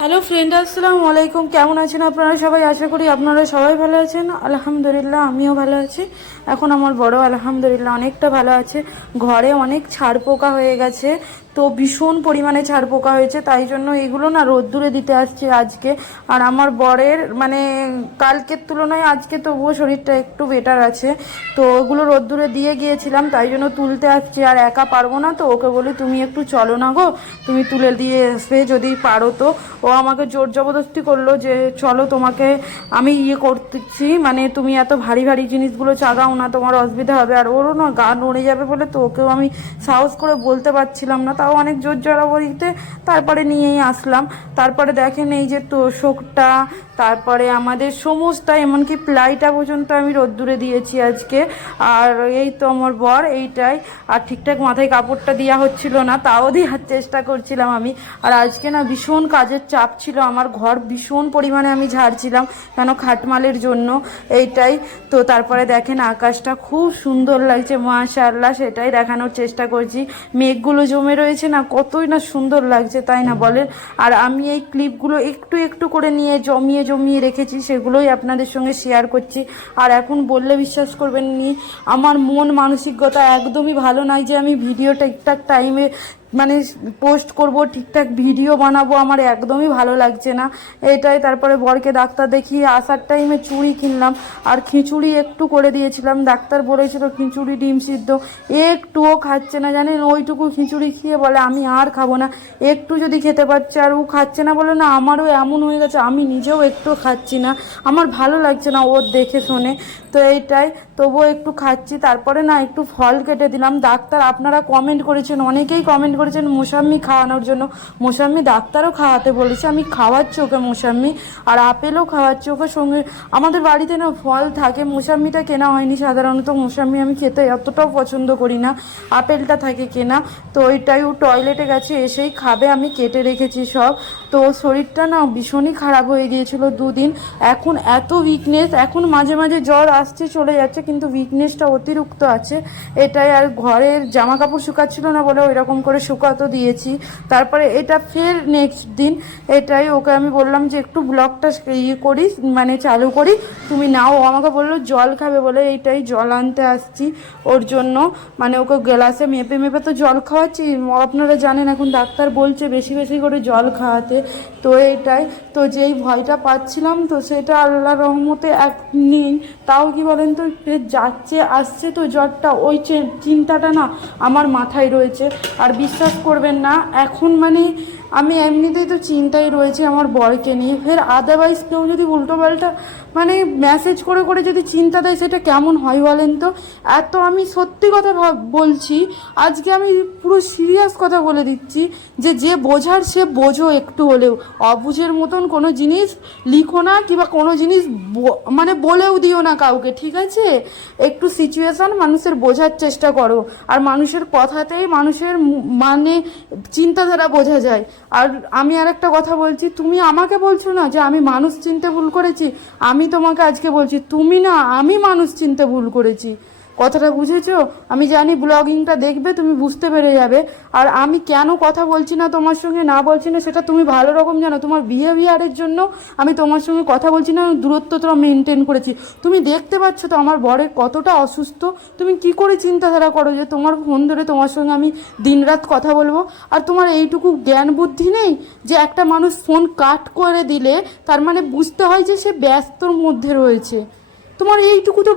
Hello friend আসসালামু আলাইকুম। কেমন আছেন আপনারা সবাই? আশা করি আপনারা সবাই ভালো আছেন। আলহামদুলিল্লাহ, আমিও ভালো আছি। এখন আমার বড় আলহামদুলিল্লাহ অনেকটা ভালো আছে। ঘরে অনেক ছাড় পোকা হয়ে গেছে। তো ভীষণ পরিমাণে ছাড় পোকা হয়েছে, তাই জন্য এগুলো না রোদ্দুরে দিতে আসছে আজকে। আর আমার বরের মানে কালকের তুলনায় আজকে তবুও শরীরটা একটু বেটার আছে। তো ওগুলো রোদ্দুরে দিয়ে গিয়েছিলাম, তাই জন্য তুলতে আসছি। আর একা পারব না তো, ওকে বলি তুমি একটু চলো না গো, তুমি তুলে দিয়ে আসবে যদি পারো তো। ও আমাকে জোর জবরদস্তি করল যে, চলো তোমাকে আমি ইয়ে করতেছি মানে তুমি এত ভারী ভারী জিনিসগুলো চাগাও না, তোমার অসুবিধা হবে। আর ওরও না গা নড়ে যাবে বলে তো ওকেও আমি সাহস করে বলতে পারছিলাম না, তাও অনেক জোর জড়াবড়িতে তারপরে নিয়েই আসলাম। তারপরে দেখেন এই যে তোষকটা, তারপরে আমাদের সমস্ত এমনকি প্লাইটা পর্যন্ত আমি রোদ্দুরে দিয়েছি আজকে। আর এই তো আমার বর, এইটাই। আর ঠিকঠাক মাথায় কাপড়টা দেওয়া হচ্ছিল না, তাও দেওয়ার চেষ্টা করছিলাম আমি। আর আজকে না ভীষণ কাজের চাপ ছিল, আমার ঘর ভীষণ পরিমাণে আমি ঝাড়ছিলাম কেন খাটমালের জন্য, এইটাই। তো তারপরে দেখেন আকাশটা খুব সুন্দর লাগছে, মাশাআল্লাহ, সেটাই দেখানোর চেষ্টা করছি। মেঘগুলো জমে রয়েছে না, কতই না সুন্দর লাগছে তাই না বলেন? আর আমি এই ক্লিপগুলো একটু একটু করে নিয়ে জমিয়ে জমিয়ে রেখেছি, সেগুলোই আপনাদের সঙ্গে শেয়ার করছি। আর এখন বললে বিশ্বাস করবেন নি, আমার মন মানসিকতা একদমই ভালো নয় যে আমি ভিডিও ঠিকঠাক টাইমে মানে পোস্ট করব, ঠিকঠাক ভিডিও বানাবো, আমার একদমই ভালো লাগছে না। এটাই তারপরে বরকে ডাক্তার দেখিয়ে আসার টাইমে চুড়ি কিনলাম। আর খিচুড়ি একটু করে দিয়েছিলাম। ডাক্তার বলেছিল খিচুড়ি ডিম সিদ্ধ। একটুও খাচ্ছে না, জানেন? ওইটুকু খিচুড়ি খেয়ে বলে, আমি আর খাব না। একটু যদি খেতে পারছে, আর ও খাচ্ছে না বলে, না, আমারও এমন হয়ে গেছে, আমি নিজেও একটু খাচ্ছি না। আমার ভালো লাগছে না ওর দেখে শুনে। তো এইটাই। তবুও একটু খাচ্ছি, তারপরে না একটু ফল কেটে দিলাম। ডাক্তার আপনারা কমেন্ট করেছেন, অনেকেই কমেন্ট করেছেন মোসাম্মি খাওয়ানোর জন্য। মোসাম্মি ডাক্তারও খাওয়াতে বলেছে, আমি খাওয়াচ্ছি ওকে মোসাম্মি, আর আপেলও খাওয়াচ্ছি ওকে সঙ্গে। আমাদের বাড়িতে না ফল থাকে, মোসাম্মিটা কেনা হয়নি সাধারণত, মোসাম্মি আমি খেতে অতটাও পছন্দ করি না, আপেলটা থাকে কেনা। তো ওইটাই ও টয়লেটে গেছে, এসেই খাবে, আমি কেটে রেখেছি সব। তো শরীরটা না ভীষণই খারাপ হয়ে গিয়েছিল দুদিন, এখন এত উইকনেস এখন মাঝে মাঝে জ্বর আসছে, চলে যাচ্ছে কিন্তু উইকনেসটা অতিরিক্ত আছে। এটাই আর ঘরের জামা কাপড় শুকাচ্ছিল না বলে ওই রকম করে শুকাতো দিয়েছি। তারপরে এটা ফের নেক্সট দিন, এটাই ওকে আমি বললাম যে একটু ব্লগটা ইয়ে করি মানে চালু করি তুমি নাও আমাকে বলল, জল খাবে বলে এইটাই জল আনতে আসছি ওর জন্য। মানে ওকে গ্লাসে মেপে মেপে তো জল খাওয়াচ্ছি। আপনারা জানেন এখন ডাক্তার বলছে বেশি বেশি করে জল খাওয়াতে। তো এটাই, তো যেই ভয়টা পাচ্ছিলাম, তো সেটা আল্লাহ রহমতে এক নিন তাও কি বলেন তো যাচ্ছে, আসছে তো জ্বরটা, ওই চিন্তাটা না আমার মাথায় রয়েছে। আর বিশ্বাস করবেন না, এখন মানে আমি এমনিতেই তো চিন্তায় রয়েছে আমার বরকে নিয়ে। ফের আদারওয়াইজ কেউ যদি উল্টোপাল্টা মানে মেসেজ করে করে যদি চিন্তা দেয়, সেটা কেমন হয় বলেন তো? এত আমি সত্যি কথা ভাব- বলছি, আজকে আমি পুরো সিরিয়াস কথা বলে দিচ্ছি যে যে বোঝার সে বোঝো একটু হলেও। অবুঝের মতন কোনো জিনিস লিখো না কিংবা কোনো জিনিস মানে বলেও দিও না কাউকে, ঠিক আছে? একটু সিচুয়েশন মানুষের বোঝার চেষ্টা করো। আর মানুষের কথাতেই মানুষের মানে চিন্তাধারা বোঝা যায়। আর আমি আর একটা কথা বলছি, তুমি আমাকে বলছো না যে আমি মানুষ চিনতে ভুল করেছি? আমি তোমাকে আজকে বলছি, তুমি না, আমি মানুষ চিনতে ভুল করেছি। কথাটা বুঝেছ? আমি জানি ব্লগিংটা দেখবে, তুমি বুঝতে পেরে যাবে। আর আমি কেন কথা বলছি না তোমার সঙ্গে, না বলছি না, সেটা তুমি ভালো রকম জানো। তোমার বিহেভিয়ারের জন্য আমি তোমার সঙ্গে কথা বলছি না দূরত্বটা মেনটেন করেছি। তুমি দেখতে পাচ্ছ তো আমার বরের কতটা অসুস্থ। তুমি কি করে চিন্তাধারা করো যে তোমার ফোন ধরে তোমার সঙ্গে আমি দিনরাত কথা বলব? আর তোমার এইটুকু জ্ঞান বুদ্ধি নেই যে একটা মানুষ ফোন কাট করে দিলে তার মানে বুঝতে হয় যে সে ব্যস্তর মধ্যে রয়েছে। তোমার এইটুকু তো